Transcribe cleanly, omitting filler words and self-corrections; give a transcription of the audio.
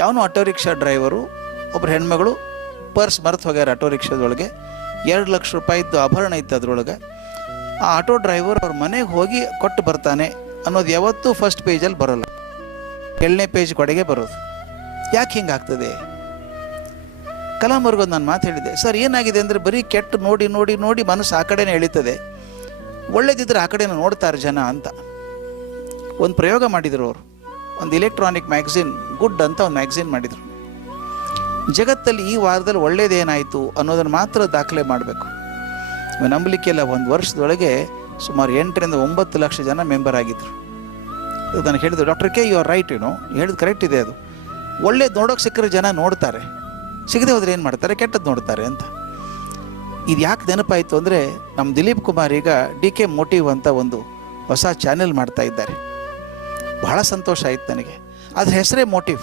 ಯಾವನು auto rickshaw driver ಒಬ್ಬರು ಹೆಣ್ಮಗಳು ಪರ್ಸ್ ಮರೆತು ಹೋಗ್ಯಾರ ಆಟೋ ರಿಕ್ಷಾದೊಳಗೆ. 2 ಲಕ್ಷ ರೂಪಾಯಿದ್ದು ಆಭರಣ ಇತ್ತು ಅದರೊಳಗೆ. ಆ ಆಟೋ ಡ್ರೈವರ್ ಅವ್ರ ಮನೆಗೆ ಹೋಗಿ ಕೊಟ್ಟು ಬರ್ತಾನೆ ಅನ್ನೋದು ಯಾವತ್ತೂ ಫಸ್ಟ್ ಪೇಜಲ್ಲಿ ಬರೋಲ್ಲ, 7ನೇ ಪೇಜ್ ಕಡೆಗೆ ಬರೋದು. ಯಾಕೆ ಹಿಂಗಾಗ್ತದೆ? ಕಲಾಂ ಅವ್ರಿಗೊಂದು ನಾನು ಮಾತು ಹೇಳಿದೆ, ಸರ್ ಏನಾಗಿದೆ ಅಂದರೆ ಬರೀ ಕೆಟ್ಟು ನೋಡಿ ನೋಡಿ ನೋಡಿ ಮನಸ್ಸು ಆ ಕಡೆನೇ ಎಳೀತದೆ, ಒಳ್ಳೇದಿದ್ರೆ ಆ ಕಡೆನೇ ನೋಡ್ತಾರೆ ಜನ ಅಂತ. ಒಂದು ಪ್ರಯೋಗ ಮಾಡಿದರು ಅವರು. ಒಂದು ಇಲೆಕ್ಟ್ರಾನಿಕ್ ಮ್ಯಾಗ್ಝಿನ್, ಗುಡ್ ಅಂತ ಒಂದು ಮ್ಯಾಗ್ಝಿನ್ ಮಾಡಿದರು. ಜಗತ್ತಲ್ಲಿ ಈ ವಾರದಲ್ಲಿ ಒಳ್ಳೇದೇನಾಯಿತು ಅನ್ನೋದನ್ನು ಮಾತ್ರ ದಾಖಲೆ ಮಾಡಬೇಕು. ನಂಬಲಿಕ್ಕೆಲ್ಲ ಒಂದು ವರ್ಷದೊಳಗೆ ಸುಮಾರು 8ರಿಂದ 9 ಲಕ್ಷ ಜನ ಮೆಂಬರ್ ಆಗಿದ್ದರು. ನನಗೆ ಹೇಳಿದ್ರು, doctor K U R right, ಹೇಳಿದ್ದು ಕರೆಕ್ಟ್ ಇದೆ. ಅದು ಒಳ್ಳೇದು ನೋಡೋಕೆ ಸಿಕ್ಕರೆ ಜನ ನೋಡ್ತಾರೆ, ಸಿಗದೆ ಹೋದ್ರೆ ಏನು ಮಾಡ್ತಾರೆ, ಕೆಟ್ಟದ್ದು ನೋಡ್ತಾರೆ ಅಂತ. ಇದು ಯಾಕೆ ನೆನಪಾಯಿತು ಅಂದರೆ, ನಮ್ಮ ದಿಲೀಪ್ ಕುಮಾರ್ ಈಗ DK ಮೋಟಿವ್ ಅಂತ ಒಂದು ಹೊಸ ಚಾನೆಲ್ ಮಾಡ್ತಾ ಇದ್ದಾರೆ. ಬಹಳ ಸಂತೋಷ ಆಯಿತು ನನಗೆ. ಅದ್ರ ಹೆಸರೇ ಮೋಟಿವ್.